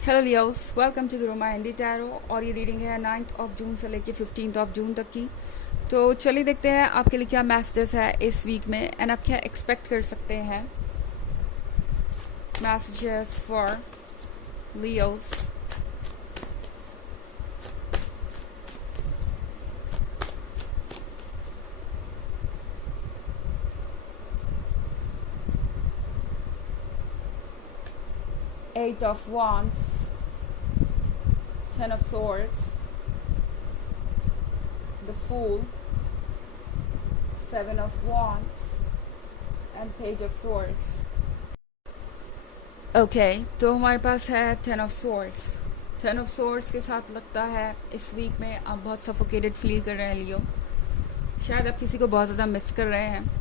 Hello Leos, welcome to the Roma Hindi tarot. और ये reading है 9th ऑफ जून से लेके 15th ऑफ जून तक की। तो चलिए देखते हैं आपके लिए क्या मैसेजेस है इस वीक में एंड आप क्या एक्सपेक्ट कर सकते हैं। Messages for Leos. Eight of Wands, Ten of Swords, the Fool, Seven of Wands and Page of Swords. Okay तो हमारे पास है ten of swords. Ten of swords के साथ लगता है इस वीक में आप बहुत सफोकेटेड फील कर रहे हैं लियो। शायद आप किसी को बहुत ज़्यादा मिस कर रहे हैं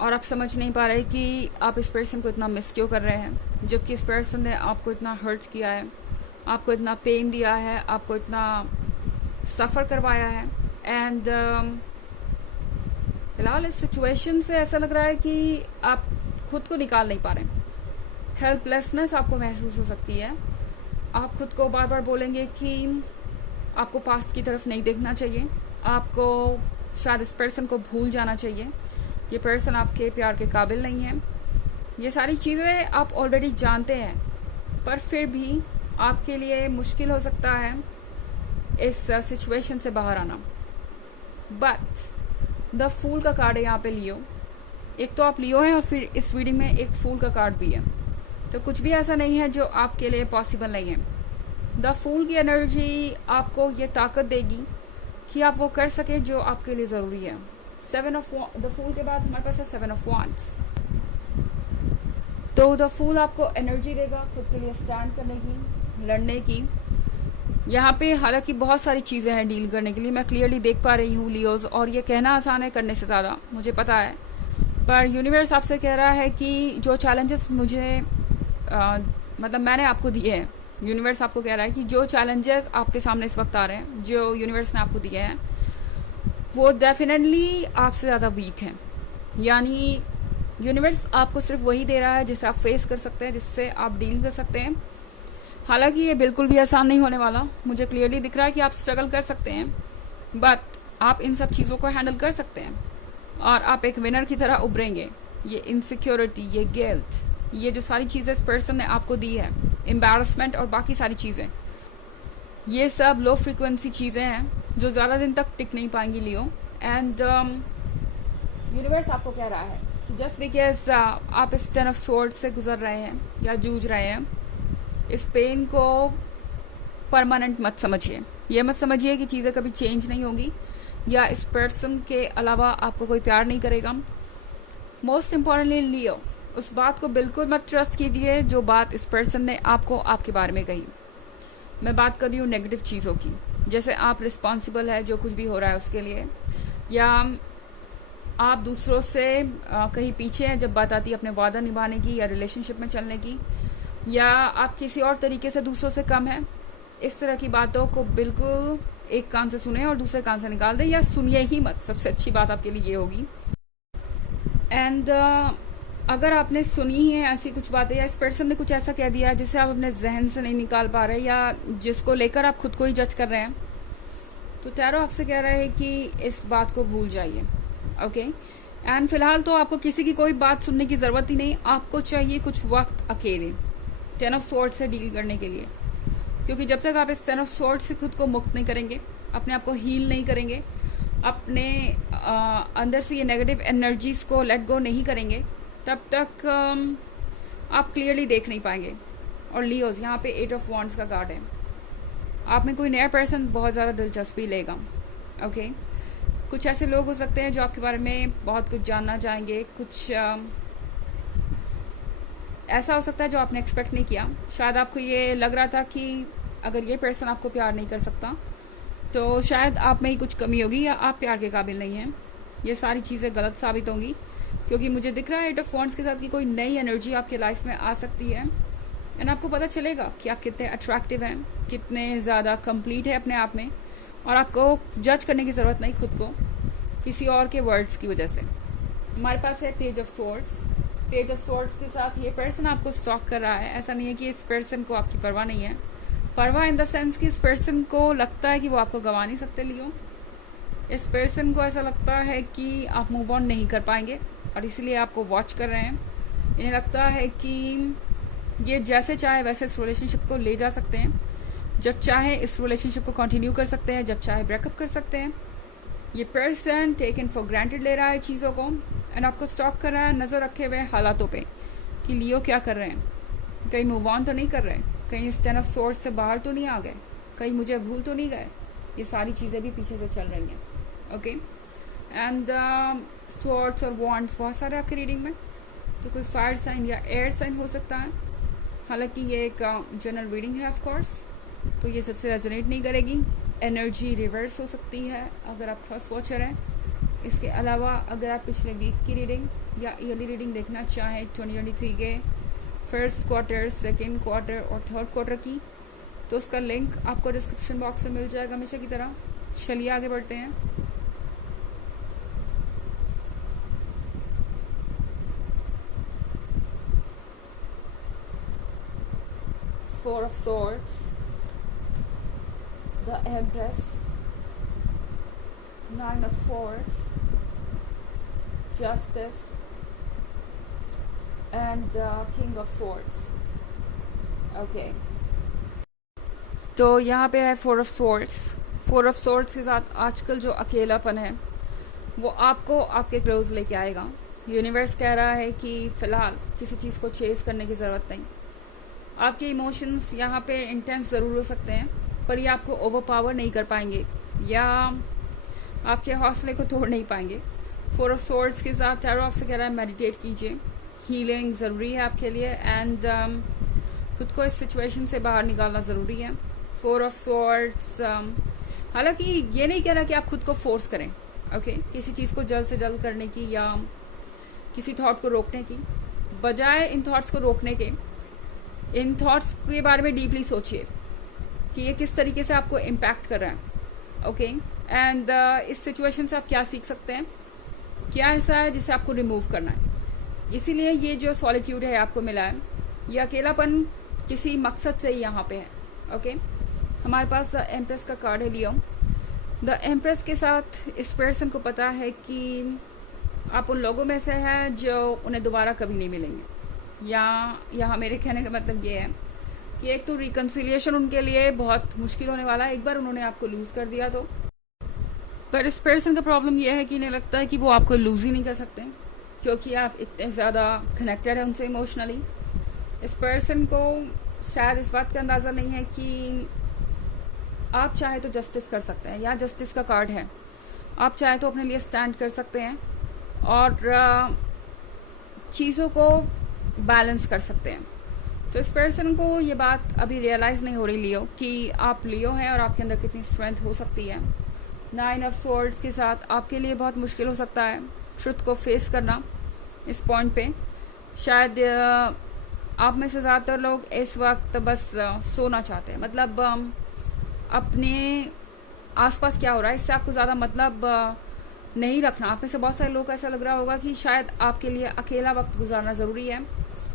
और आप समझ नहीं पा रहे कि आप इस पर्सन को इतना मिस क्यों कर रहे हैं, जबकि इस पर्सन ने आपको इतना हर्ट किया है, आपको इतना पेन दिया है, आपको इतना सफ़र करवाया है। एंड फिलहाल इस सिचुएशन से ऐसा लग रहा है कि आप खुद को निकाल नहीं पा रहे हैं। हेल्पलेसनेस आपको महसूस हो सकती है। आप खुद को बार बार बोलेंगे कि आपको पास्ट की तरफ नहीं देखना चाहिए, आपको शायद इस पर्सन को भूल जाना चाहिए, ये पर्सन आपके प्यार के काबिल नहीं है। ये सारी चीज़ें आप ऑलरेडी जानते हैं, पर फिर भी आपके लिए मुश्किल हो सकता है इस सिचुएशन से बाहर आना। बट द फूल का कार्ड है यहाँ पे लियो। एक तो आप लियो हैं और फिर इस रीडिंग में एक फूल का कार्ड भी है। तो कुछ भी ऐसा नहीं है जो आपके लिए पॉसिबल नहीं है। द फूल की एनर्जी आपको ये ताकत देगी कि आप वो कर सके जो आपके लिए ज़रूरी है। सेवन ऑफ द फूल के बाद हमारे पास है सेवन ऑफ वांड्स। तो द फूल आपको एनर्जी देगा खुद के लिए स्टैंड करने की, लड़ने की। यहाँ पे हालांकि बहुत सारी चीज़ें हैं डील करने के लिए, मैं क्लियरली देख पा रही हूँ लियोज, और ये कहना आसान है करने से ज़्यादा, मुझे पता है। पर यूनिवर्स आपसे कह रहा है कि जो चैलेंजेस मुझे मतलब मैंने आपको दिए हैं, यूनिवर्स आपको कह रहा है कि जो चैलेंजेस आपके सामने इस वक्त आ रहे हैं, जो यूनिवर्स ने आपको दिए हैं, वो डेफिनेटली आपसे ज़्यादा वीक हैं। यानी यूनिवर्स आपको सिर्फ वही दे रहा है जिसे आप फेस कर सकते हैं, जिससे आप डील कर सकते हैं। हालांकि ये बिल्कुल भी आसान नहीं होने वाला, मुझे क्लियरली दिख रहा है कि आप स्ट्रगल कर सकते हैं, बट आप इन सब चीज़ों को हैंडल कर सकते हैं और आप एक विनर की तरह उभरेंगे। ये इनसिक्योरिटी, ये गिल्ट, ये जो सारी चीज़ें इस पर्सन ने आपको दी है, एम्बैरसमेंट और बाकी सारी चीज़ें, ये सब लो फ्रीक्वेंसी चीज़ें हैं जो ज़्यादा दिन तक टिक नहीं पाएंगी लियो। एंड यूनिवर्स आपको कह रहा है कि जस्ट बिकॉज आप इस टेन ऑफ सॉर्ड्स से गुजर रहे हैं या जूझ रहे हैं, इस पेन को परमानेंट मत समझिए। ये मत समझिए कि चीज़ें कभी चेंज नहीं होंगी या इस पर्सन के अलावा आपको कोई प्यार नहीं करेगा। मोस्ट इम्पॉर्टेंटली लियो, उस बात को बिल्कुल मत ट्रस्ट कीजिए जो बात इस पर्सन ने आपको आपके बारे में कही। मैं बात कर रही हूँ नेगेटिव चीज़ों की, जैसे आप रिस्पॉन्सिबल है जो कुछ भी हो रहा है उसके लिए, या आप दूसरों से कहीं पीछे हैं जब बात आती है अपने वादा निभाने की या रिलेशनशिप में चलने की, या आप किसी और तरीके से दूसरों से कम हैं। इस तरह की बातों को बिल्कुल एक कान से सुने और दूसरे कान से निकाल दें, या सुनिए ही मत। सबसे अच्छी बात आपके लिए ये होगी। एंड अगर आपने सुनी ही है ऐसी कुछ बातें, या इस पर्सन ने कुछ ऐसा कह दिया है जिसे आप अपने जहन से नहीं निकाल पा रहे, या जिसको लेकर आप खुद को ही जज कर रहे हैं, तो टैरो आपसे कह रहे हैं कि इस बात को भूल जाइए। ओके एंड फिलहाल तो आपको किसी की कोई बात सुनने की ज़रूरत ही नहीं, आपको चाहिए कुछ वक्त अकेले टेन ऑफ सॉर्ड्स से डील करने के लिए। क्योंकि जब तक आप इस टेन ऑफ सॉर्ड्स से खुद को मुक्त नहीं करेंगे, अपने आप को हील नहीं करेंगे, अपने अंदर से ये नेगेटिव एनर्जीज को लेट गो नहीं करेंगे, तब तक आप क्लियरली देख नहीं पाएंगे। और लियोज, यहाँ पे एट ऑफ वॉन्ड्स का कार्ड है। आप में कोई नया पर्सन बहुत ज़्यादा दिलचस्पी लेगा। ओके कुछ ऐसे लोग हो सकते हैं जो आपके बारे में बहुत कुछ जानना चाहेंगे, कुछ ऐसा हो सकता है जो आपने एक्सपेक्ट नहीं किया। शायद आपको ये लग रहा था कि अगर ये पर्सन आपको प्यार नहीं कर सकता तो शायद आप में ही कुछ कमी होगी या आप प्यार के काबिल नहीं हैं। ये सारी चीज़ें गलत साबित होंगी, क्योंकि मुझे दिख रहा है एट ऑफ वॉन्ड्स के साथ कि कोई नई एनर्जी आपके लाइफ में आ सकती है। एंड आपको पता चलेगा कि आप कितने अट्रैक्टिव हैं, कितने ज़्यादा कंप्लीट है अपने आप में, और आपको जज करने की ज़रूरत नहीं खुद को किसी और के वर्ड्स की वजह से। हमारे पास है page of swords. Page of swords के साथ ये पर्सन आपको स्टॉक कर रहा है। ऐसा नहीं है कि इस पर्सन को आपकी परवाह नहीं है, परवाह इन द सेंस कि इस पर्सन को लगता है कि वो आपको गंवा नहीं सकते लियो। इस पर्सन को ऐसा लगता है कि आप मूव ऑन नहीं कर पाएंगे और इसीलिए आपको वॉच कर रहे हैं। इन्हें लगता है कि ये जैसे चाहे वैसे इस रिलेशनशिप को ले जा सकते हैं, जब चाहे इस रिलेशनशिप को कंटिन्यू कर सकते हैं, जब चाहे ब्रेकअप कर सकते हैं। ये पर्सन टेकन फॉर ग्रांटेड ले रहा है चीज़ों को एंड आपको स्टॉक कर रहा है, नज़र रखे हुए हालातों पे कि लियो क्या कर रहे हैं, कहीं मूव ऑन तो नहीं कर रहे, कहीं इस टेन ऑफ स्वॉर्ड्स से बाहर तो नहीं आ गए, कहीं मुझे भूल तो नहीं गए। ये सारी चीज़ें भी पीछे से चल रही हैं। ओके, एंड स्वॉर्ड्स और वॉन्ड्स बहुत सारे आपके रीडिंग में, तो कोई फायर साइन या एयर साइन हो सकता है। हालांकि ये एक जनरल रीडिंग है ऑफ कोर्स, तो ये सबसे रेजोनेट नहीं करेगी। एनर्जी रिवर्स हो सकती है अगर आप फर्स्ट वॉचर हैं। इसके अलावा अगर आप पिछले वीक की रीडिंग या ईयरली रीडिंग देखना चाहें 2023 के फर्स्ट क्वार्टर, सेकेंड क्वार्टर और थर्ड क्वार्टर की, तो उसका लिंक आपको डिस्क्रिप्शन बॉक्स में मिल जाएगा हमेशा की तरह। चलिए आगे बढ़ते हैं। Four of Swords, the Empress, Nine of Swords, Justice, and the King of Swords. Okay. तो यहाँ पे है four of swords. Four of swords के साथ आजकल जो अकेलापन है वो आपको आपके क्लोज लेके आएगा। यूनिवर्स कह रहा है कि फ़िलहाल किसी चीज़ को चेस करने की ज़रूरत नहीं। आपके इमोशंस यहाँ पे इंटेंस ज़रूर हो सकते हैं, पर ये आपको ओवरपावर नहीं कर पाएंगे या आपके हौसले को तोड़ नहीं पाएंगे। फोर ऑफ स्वॉर्ड्स के साथ टैरो आपसे कह रहा है मेडिटेट कीजिए, हीलिंग ज़रूरी है आपके लिए एंड खुद को इस सिचुएशन से बाहर निकालना ज़रूरी है। फोर ऑफ स्वॉर्ड्स हालांकि ये नहीं कह रहा कि आप खुद को फोर्स करें, ओके, किसी चीज़ को जल्द से जल्द करने की या किसी थॉट को रोकने की। बजाय इन थॉट्स को रोकने के, इन थॉट्स के बारे में डीपली सोचिए कि ये किस तरीके से आपको इम्पैक्ट कर रहा है। ओके, एंड इस सिचुएशन से आप क्या सीख सकते हैं, क्या ऐसा है जिसे आपको रिमूव करना है। इसीलिए ये जो सॉलिट्यूड है आपको मिला है, ये अकेलापन किसी मकसद से ही यहाँ पे है। ओके, हमारे पास द एम्प्रेस का कार्ड है लियो। द एम्प्रेस के साथ इस पर्सन को पता है कि आप उन लोगों में से हैं जो उन्हें दोबारा कभी नहीं मिलेंगे, या यहाँ मेरे कहने का मतलब ये है कि एक तो रिकन्सिलिएशन उनके लिए बहुत मुश्किल होने वाला है एक बार उन्होंने आपको लूज कर दिया तो। पर इस पर्सन का प्रॉब्लम यह है कि इन्हें लगता है कि वो आपको लूज ही नहीं कर सकते क्योंकि आप इतने ज़्यादा कनेक्टेड हैं उनसे इमोशनली। इस पर्सन को शायद इस बात का अंदाज़ा नहीं है कि आप चाहे तो जस्टिस कर सकते हैं, या जस्टिस का कार्ड है, आप चाहे तो अपने लिए स्टैंड कर सकते हैं और चीज़ों को बैलेंस कर सकते हैं। तो इस पर्सन को ये बात अभी रियलाइज़ नहीं हो रही लियो कि आप लियो हैं और आपके अंदर कितनी स्ट्रेंथ हो सकती है। नाइन ऑफ स्वॉर्ड्स के साथ आपके लिए बहुत मुश्किल हो सकता है ट्रुथ को फेस करना इस पॉइंट पे। शायद आप में से ज़्यादातर लोग इस वक्त बस सोना चाहते हैं, मतलब अपने आसपास क्या हो रहा है इससे आपको ज़्यादा मतलब नहीं रखना। आप में से बहुत सारे लोग ऐसा लग रहा होगा कि शायद आपके लिए अकेला वक्त गुजारना ज़रूरी है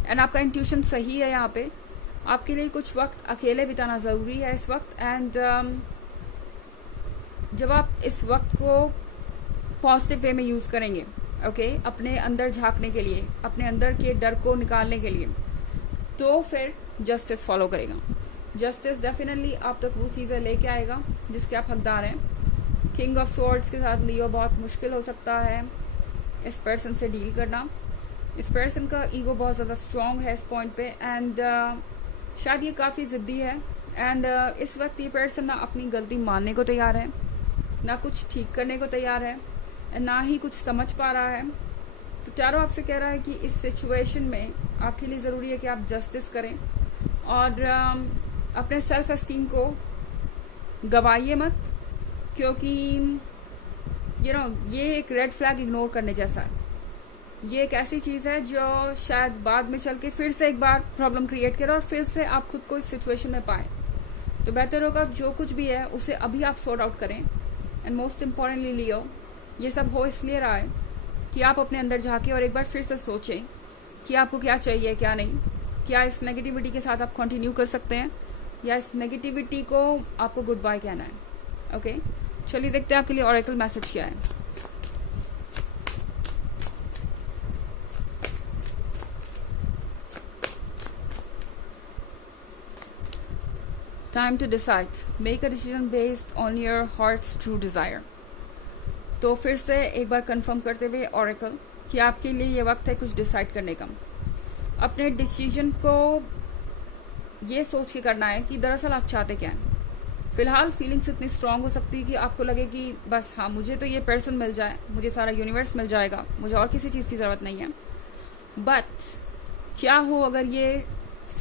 एंड आपका इंट्यूशन सही है। यहाँ पे आपके लिए कुछ वक्त अकेले बिताना ज़रूरी है इस वक्त। एंड जब आप इस वक्त को पॉजिटिव वे में यूज़ करेंगे, ओके, अपने अंदर झांकने के लिए, अपने अंदर के डर को निकालने के लिए, तो फिर जस्टिस फॉलो करेगा। जस्टिस डेफिनेटली आप तक वो चीज़ें लेके आएगा जिसके आप हकदार हैं। किंग ऑफ स्वॉर्ड्स के साथ लियो बहुत मुश्किल हो सकता है इस पर्सन से डील करना। इस पर्सन का ईगो बहुत ज़्यादा स्ट्रॉन्ग है इस पॉइंट पे एंड शायद ये काफ़ी ज़िद्दी है एंड इस वक्त ये पर्सन ना अपनी गलती मानने को तैयार है, ना कुछ ठीक करने को तैयार है, ना ही कुछ समझ पा रहा है। तो टैरो आपसे कह रहा है कि इस सिचुएशन में आपके लिए ज़रूरी है कि आप जस्टिस करें और अपने सेल्फ एस्टीम को गवाइए मत, क्योंकि ये एक रेड फ्लैग इग्नोर करने जैसा है। ये एक ऐसी चीज़ है जो शायद बाद में चल के फिर से एक बार प्रॉब्लम क्रिएट करे और फिर से आप खुद को इस सिचुएशन में पाएं। तो बेहतर होगा जो कुछ भी है उसे अभी आप सॉर्ट आउट करें। एंड मोस्ट इम्पॉर्टेंटली लियो, ये सब हो इसलिए रहा है कि आप अपने अंदर झांके और एक बार फिर से सोचें कि आपको क्या चाहिए क्या नहीं, क्या इस नेगेटिविटी के साथ आप कंटिन्यू कर सकते हैं या इस नेगेटिविटी को आपको गुड बाय कहना है। ओके, चलिए देखते हैं आपके लिए ऑरेकल मैसेज क्या है। Time to decide, make a decision based on your heart's true desire. तो फिर से एक बार कंफर्म करते हुए ऑरेकल कि आपके लिए ये वक्त है कुछ डिसाइड करने का। अपने डिसीजन को ये सोच के करना है कि दरअसल आप चाहते क्या हैं। फिलहाल फीलिंग्स इतनी स्ट्रांग हो सकती है कि आपको लगे कि बस हाँ, मुझे तो ये पर्सन मिल जाए, मुझे सारा यूनिवर्स मिल जाएगा, मुझे और किसी चीज़ की ज़रूरत नहीं है। बट क्या हो अगर ये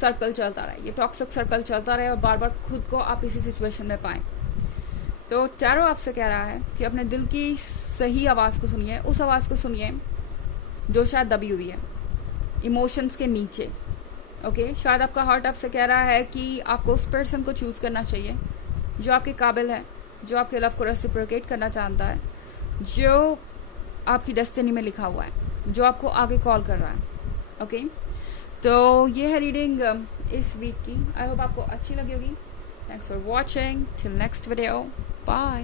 सर्कल चलता रहे, ये टॉक्सिक सर्कल चलता रहे और बार बार खुद को आप इसी सिचुएशन में पाएं। तो टैरो आपसे कह रहा है कि अपने दिल की सही आवाज़ को सुनिए, उस आवाज़ को सुनिए जो शायद दबी हुई है इमोशंस के नीचे। ओके, शायद आपका हार्ट आपसे कह रहा है कि आपको उस पर्सन को चूज़ करना चाहिए जो आपके काबिल है, जो आपके लव को रेसिप्रोकेट करना चाहता है, जो आपकी डेस्टिनी में लिखा हुआ है, जो आपको आगे कॉल कर रहा है। ओके, तो ये है रीडिंग इस वीक की। आई होप आपको अच्छी लगी होगी। Thanks for watching, till next video, bye.